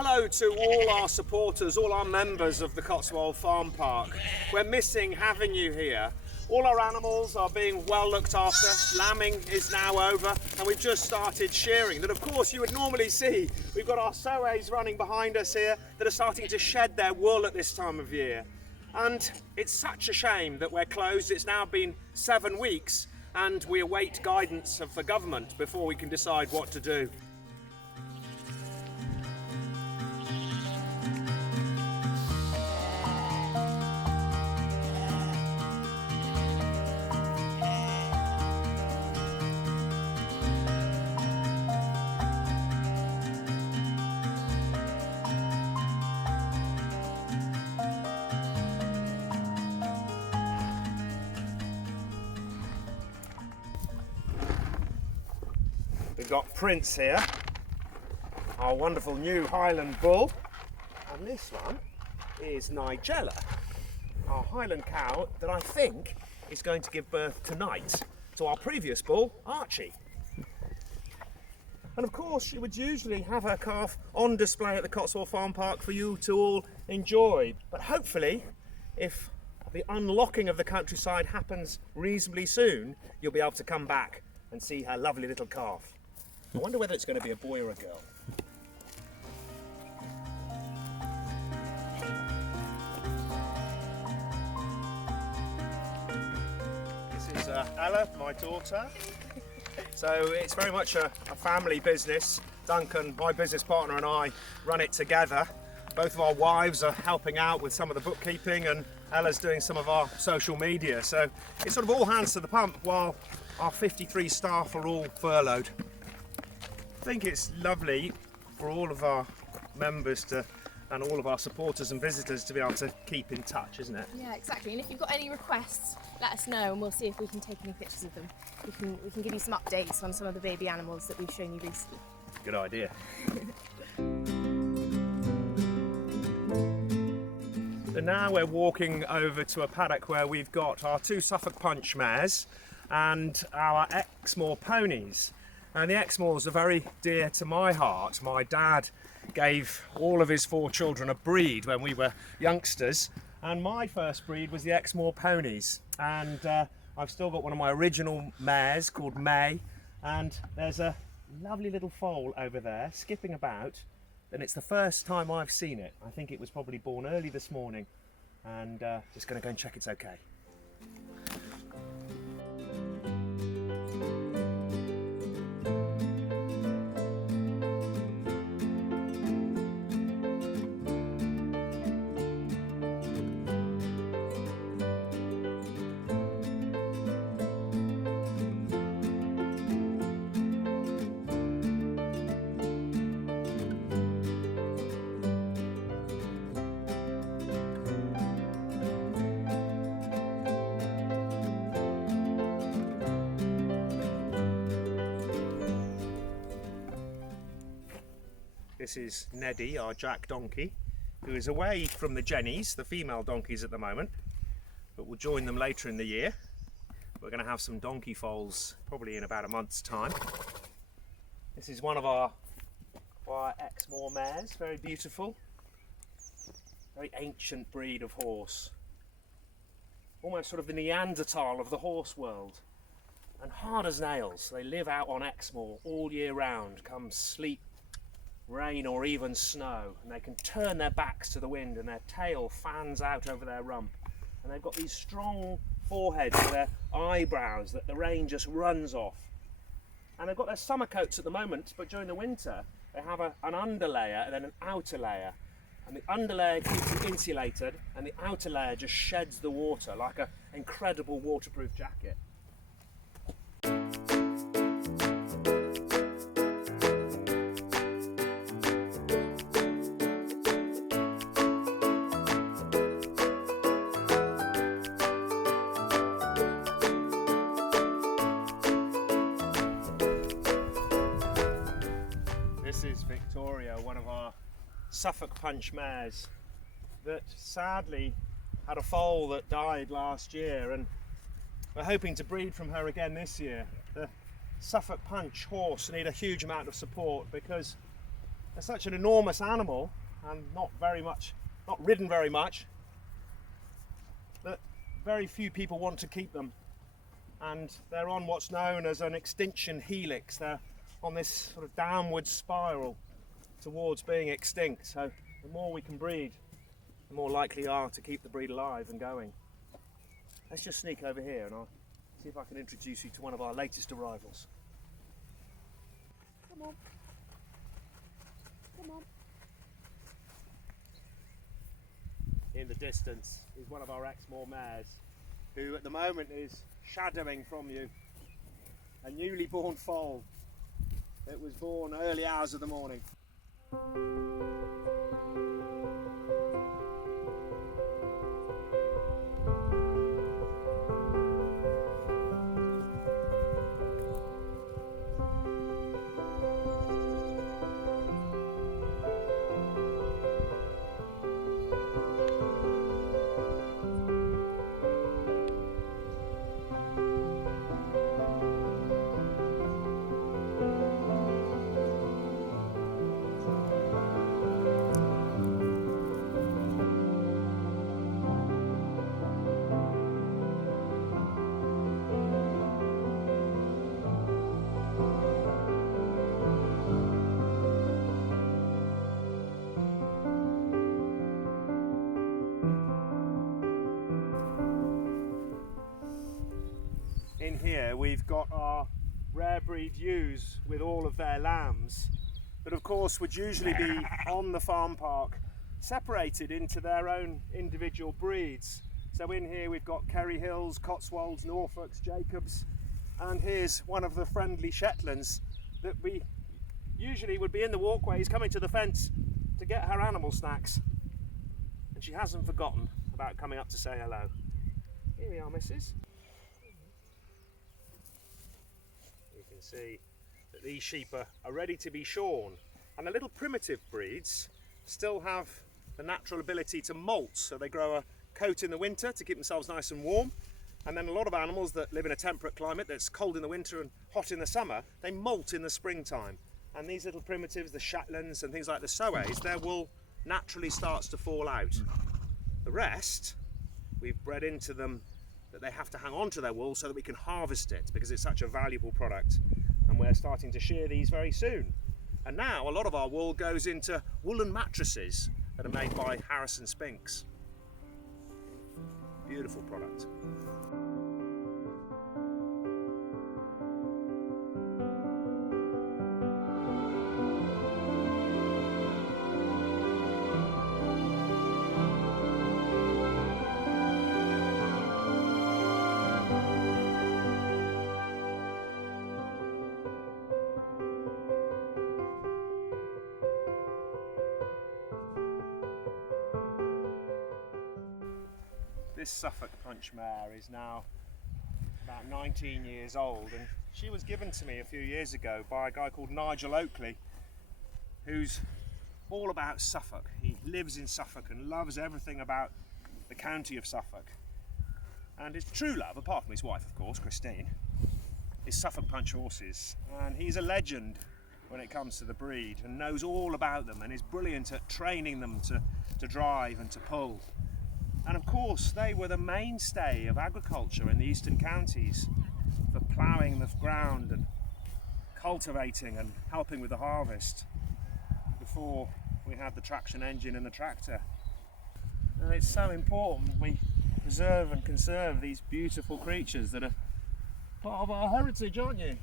Hello to all our supporters, all our members of the Cotswold Farm Park. We're missing having you here. All our animals are being well looked after. Lambing is now over and we've just started shearing that of course you would normally see. We've got our sows running behind us here that are starting to shed their wool at this time of year. And it's such a shame that we're closed. It's now been 7 weeks and we await guidance of the government before we can decide what to do. We've got Prince here, our wonderful new Highland bull, and this one is Nigella, our Highland cow that I think is going to give birth tonight to our previous bull, Archie. And of course she would usually have her calf on display at the Cotswold Farm Park for you to all enjoy, but hopefully if the unlocking of the countryside happens reasonably soon, you'll be able to come back and see her lovely little calf. I wonder whether it's going to be a boy or a girl. This is Ella, my daughter. So it's very much a family business. Duncan, my business partner, and I run it together. Both of our wives are helping out with some of the bookkeeping and Ella's doing some of our social media. So it's sort of all hands to the pump while our 53 staff are all furloughed. I think it's lovely for all of our members and all of our supporters and visitors to be able to keep in touch, isn't it? Yeah, exactly. And if you've got any requests, let us know and we'll see if we can take any pictures of them. We can give you some updates on some of the baby animals that we've shown you recently. Good idea. So now we're walking over to a paddock where we've got our 2 Suffolk Punch mares and our Exmoor ponies. And the Exmoors are very dear to my heart. My dad gave all of his 4 children a breed when we were youngsters, and my first breed was the Exmoor ponies. And I've still got one of my original mares called May, and there's a lovely little foal over there skipping about, and it's the first time I've seen it. I think it was probably born early this morning, and just going to go and check it's okay. This is Neddy, our Jack donkey, who is away from the Jennies, the female donkeys at the moment, but we'll join them later in the year. We're going to have some donkey foals probably in about a month's time. This is one of our Exmoor mares, very beautiful, very ancient breed of horse. Almost sort of the Neanderthal of the horse world. And hard as nails, they live out on Exmoor all year round, come sleet, rain or even snow, and they can turn their backs to the wind and their tail fans out over their rump, and they've got these strong foreheads with their eyebrows that the rain just runs off, and they've got their summer coats at the moment, but during the winter they have an underlayer and then an outer layer, and the underlayer keeps them insulated and the outer layer just sheds the water like an incredible waterproof jacket. This is Victoria, one of our Suffolk Punch mares that sadly had a foal that died last year, and we're hoping to breed from her again this year. The Suffolk Punch horse need a huge amount of support because they're such an enormous animal and not ridden very much, that very few people want to keep them. And they're on what's known as an extinction helix. They're on this sort of downward spiral towards being extinct. So the more we can breed, the more likely we are to keep the breed alive and going. Let's just sneak over here and I'll see if I can introduce you to one of our latest arrivals. Come on. Come on. In the distance is one of our Exmoor mares, who at the moment is shadowing from you. A newly born foal. It was born early hours of the morning. In here we've got our rare breed ewes with all of their lambs that of course would usually be on the farm park separated into their own individual breeds. So in here we've got Kerry Hills, Cotswolds, Norfolks, Jacobs, and here's one of the friendly Shetlands that we usually would be in the walkways coming to the fence to get her animal snacks, and she hasn't forgotten about coming up to say hello. Here we are, missus. You can see that these sheep are ready to be shorn, and the little primitive breeds still have the natural ability to molt, so they grow a coat in the winter to keep themselves nice and warm, and then a lot of animals that live in a temperate climate that's cold in the winter and hot in the summer, they molt in the springtime. And these little primitives, the Shetlands and things like the Soays, their wool naturally starts to fall out. The rest, we've bred into them that they have to hang on to their wool so that we can harvest it, because it's such a valuable product, and we're starting to shear these very soon. And now a lot of our wool goes into woolen mattresses that are made by Harrison Spinks. Beautiful product. This Suffolk Punch mare is now about 19 years old, and she was given to me a few years ago by a guy called Nigella, who's all about Suffolk. He lives in Suffolk and loves everything about the county of Suffolk. And his true love, apart from his wife of course, Christine, is Suffolk Punch horses, and he's a legend when it comes to the breed and knows all about them and is brilliant at training them to drive and to pull. And of course they were the mainstay of agriculture in the eastern counties for ploughing the ground and cultivating and helping with the harvest before we had the traction engine and the tractor. And it's so important we preserve and conserve these beautiful creatures that are part of our heritage, aren't you?